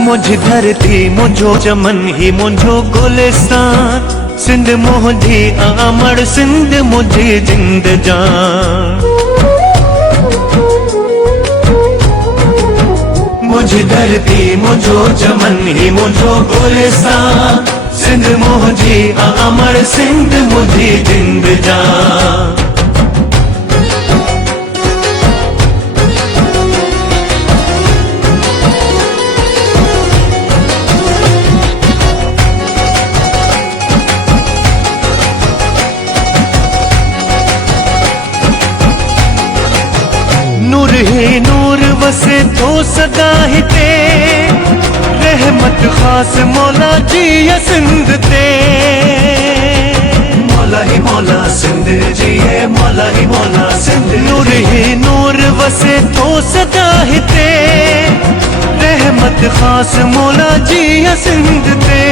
मुझ धरती मुझो चमन ही मुझो गुलिस्तान, सिंध मुझी अमर सिंध मुझी जिंद जान। मुझ धरती मुझो चमन ही मुझो गुलिस्तान, सिंध मुझी अमर सिंध मुझी जिंद जान। नूर ही नूर वसे तो सदा ही ते, रहमत खास मौला जी या सिंध ते। मौला ही मौला सिंध जी है, मौला ही मौला सिंध। नूर ही नूर वसे तो सदा ही ते, रहमत खास मौला जी या सिंध ते।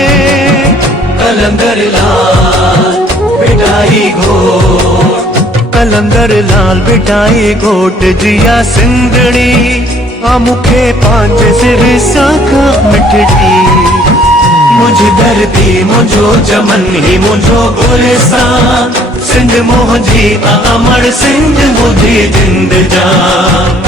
कलंदर लाल बिटाई घोट, कलंदर लाल बिटाई घोट जिया सिंधड़ी, आमुखे पांच सिर साखा मिठड़ी। मुझ धरती मुझो चमन ही मुझो गुलिस्तान, सिंध मुझी अमर सिंध मुझी जिंद जान।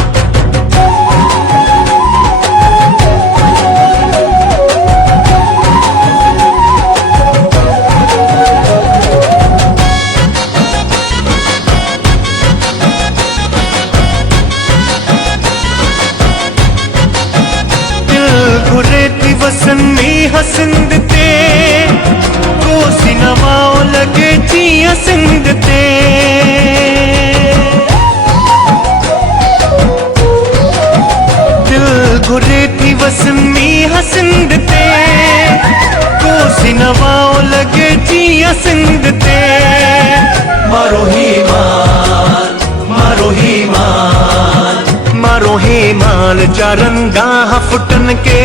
घुरेती वसनी हसिंद ते, कोसी नवाओ लगे जिया सिंध ते। दिल घुरेती वसनी हसिंद ते, कोसी नवाओ लगे जिया सिंध ते। मारो ही माल, मारो ही माल, मारो ही माल चारंगा फुटन के,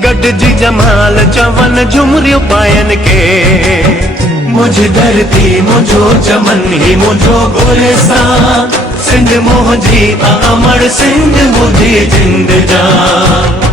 गड जी जमाल चवन झुमरियो पायन के। मुझ धरती मुझो चमन ही मुझो गुलिस्तान, सिंध मुझी अमर सिंध मुझी जिंद जान।